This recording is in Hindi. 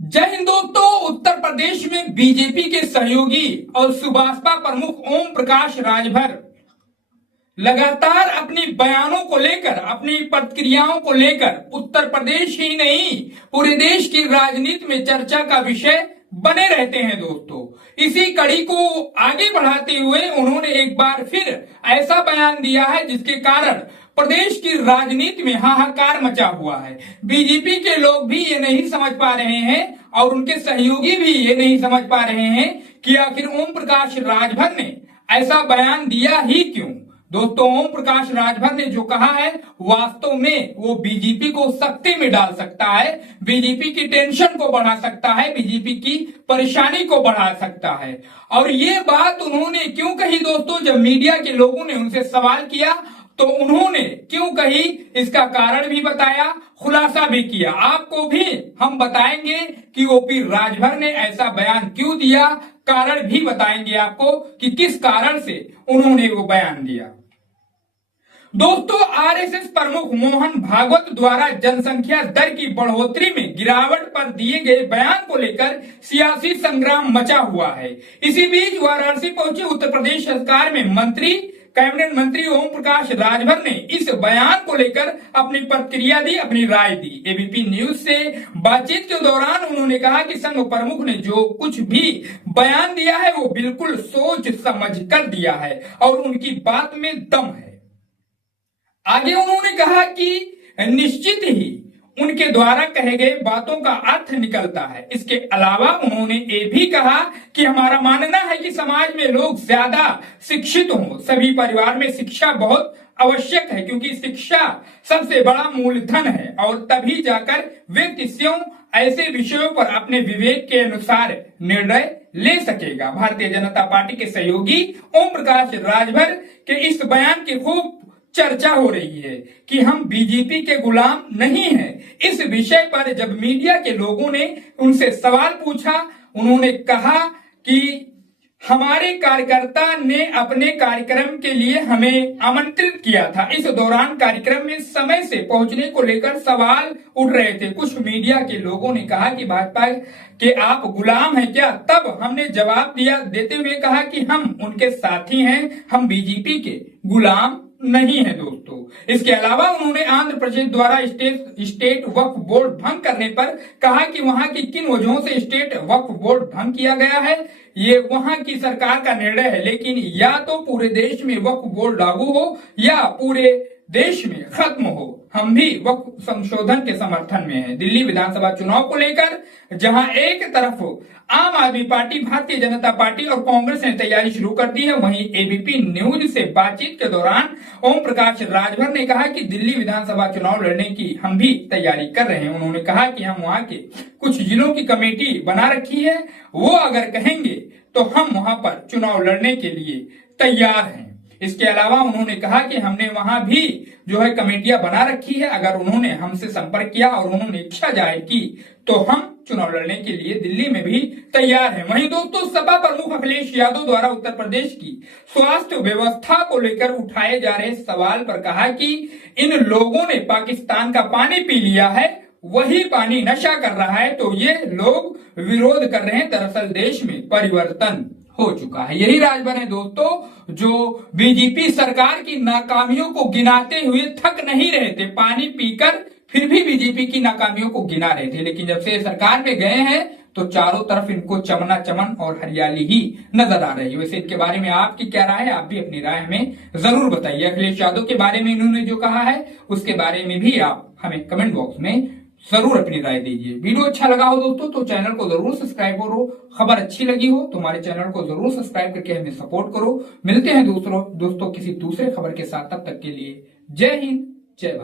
जय हिंद दोस्तों। उत्तर प्रदेश में बीजेपी के सहयोगी और सुभाषपा प्रमुख ओम प्रकाश राजभर लगातार अपनी बयानों को लेकर, अपनी प्रतिक्रियाओं को लेकर उत्तर प्रदेश ही नहीं पूरे देश की राजनीति में चर्चा का विषय बने रहते हैं दोस्तों। इसी कड़ी को आगे बढ़ाते हुए उन्होंने एक बार फिर ऐसा बयान दिया है जिसके कारण प्रदेश की राजनीति में हाहाकार मचा हुआ है। बीजेपी के लोग भी ये नहीं समझ पा रहे हैं और उनके सहयोगी भी ये नहीं समझ पा रहे हैं कि आखिर ओम प्रकाश राजभर ने ऐसा बयान दिया ही क्यों। दोस्तों, ओम प्रकाश राजभर ने जो कहा है वास्तव में वो बीजेपी को सख्ती में डाल सकता है, बीजेपी की टेंशन को बढ़ा सकता है, बीजेपी की परेशानी को बढ़ा सकता है। और ये बात उन्होंने क्यों कही दोस्तों, जब मीडिया के लोगों ने उनसे सवाल किया तो उन्होंने क्यों कही इसका कारण भी बताया, खुलासा भी किया। आपको भी हम बताएंगे कि ओपी राजभर ने ऐसा बयान क्यों दिया, कारण भी बताएंगे आपको कि किस कारण से उन्होंने वो बयान दिया। दोस्तों, आरएसएस प्रमुख मोहन भागवत द्वारा जनसंख्या दर की बढ़ोतरी में गिरावट पर दिए गए बयान को लेकर सियासी संग्राम मचा हुआ है। इसी बीच वाराणसी पहुंचे उत्तर प्रदेश सरकार में कैबिनेट मंत्री ओम प्रकाश राजभर ने इस बयान को लेकर अपनी प्रतिक्रिया दी, अपनी राय दी। एबीपी न्यूज से बातचीत के दौरान उन्होंने कहा कि संघ प्रमुख ने जो कुछ भी बयान दिया है वो बिल्कुल सोच समझ कर दिया है और उनकी बात में दम है। आगे उन्होंने कहा कि निश्चित ही उनके द्वारा कहे गए बातों का अर्थ निकलता है। इसके अलावा उन्होंने ये भी कहा कि हमारा मानना है कि समाज में लोग ज्यादा शिक्षित हों, सभी परिवार में शिक्षा बहुत आवश्यक है क्योंकि शिक्षा सबसे बड़ा मूलधन है और तभी जाकर व्यक्ति स्वयं ऐसे विषयों पर अपने विवेक के अनुसार निर्णय ले सकेगा। भारतीय जनता पार्टी के सहयोगी ओम प्रकाश राजभर के इस बयान की खूब चर्चा हो रही है कि हम बीजेपी के गुलाम नहीं हैं। इस विषय पर जब मीडिया के लोगों ने उनसे सवाल पूछा, उन्होंने कहा कि हमारे कार्यकर्ता ने अपने कार्यक्रम के लिए हमें आमंत्रित किया था। इस दौरान कार्यक्रम में समय से पहुंचने को लेकर सवाल उठ रहे थे। कुछ मीडिया के लोगों ने कहा कि भाजपा के आप गुलाम हैं क्या। तब हमने जवाब देते हुए कहा कि हम उनके साथी हैं, हम बीजेपी के गुलाम नहीं है दोस्तों। इसके अलावा उन्होंने आंध्र प्रदेश द्वारा स्टेट वक्फ बोर्ड भंग करने पर कहा कि वहां की किन वजहों से स्टेट वक्फ बोर्ड भंग किया गया है ये वहां की सरकार का निर्णय है, लेकिन या तो पूरे देश में वक्फ बोर्ड लागू हो या पूरे देश में खत्म हो। हम भी वक्फ संशोधन के समर्थन में हैं। दिल्ली विधानसभा चुनाव को लेकर जहां एक तरफ आम आदमी पार्टी, भारतीय जनता पार्टी और कांग्रेस ने तैयारी शुरू कर दी है, वहीं एबीपी न्यूज से बातचीत के दौरान ओम प्रकाश राजभर ने कहा कि दिल्ली विधानसभा चुनाव लड़ने की हम भी तैयारी कर रहे हैं। उन्होंने कहा कि हम वहां के कुछ जिलों की कमेटी बना रखी है, वो अगर कहेंगे तो हम वहां पर चुनाव लड़ने के लिए तैयार हैं। इसके अलावा उन्होंने कहा कि हमने वहां भी जो है कमेटियां बना रखी है, अगर उन्होंने हमसे संपर्क किया और उन्होंने इच्छा जाहिर की तो हम चुनाव लड़ने के लिए दिल्ली में भी तैयार हैं। वहीं दोस्तों, सपा प्रमुख अखिलेश यादव द्वारा उत्तर प्रदेश की स्वास्थ्य व्यवस्था को लेकर उठाए जा रहे सवाल पर कहा कि इन लोगों ने पाकिस्तान का पानी पी लिया है, वही पानी नशा कर रहा है, तो ये लोग विरोध कर रहे हैं। दरअसल देश में परिवर्तन हो चुका है। यही राजभर है दोस्तों जो बीजेपी सरकार की नाकामियों को गिनाते हुए थक नहीं रहे थे। पानी पीकर फिर भी बीजेपी की नाकामियों को गिना रहे थे, लेकिन जब से सरकार में गए हैं तो चारों तरफ इनको चमना चमन और हरियाली ही नजर आ रही है। वैसे इनके बारे में आपकी क्या राय है, आप भी अपनी राय हमें जरूर बताइए। अखिलेश यादव के बारे में इन्होंने जो कहा है उसके बारे में भी आप हमें कमेंट बॉक्स में जरूर अपनी राय दीजिए। वीडियो अच्छा लगा हो दोस्तों तो चैनल को जरूर सब्सक्राइब करो, खबर अच्छी लगी हो तो हमारे चैनल को जरूर सब्सक्राइब करके हमें सपोर्ट करो। मिलते हैं दोस्तों किसी दूसरे खबर के साथ, तब तक के लिए जय हिंद, जय भारत।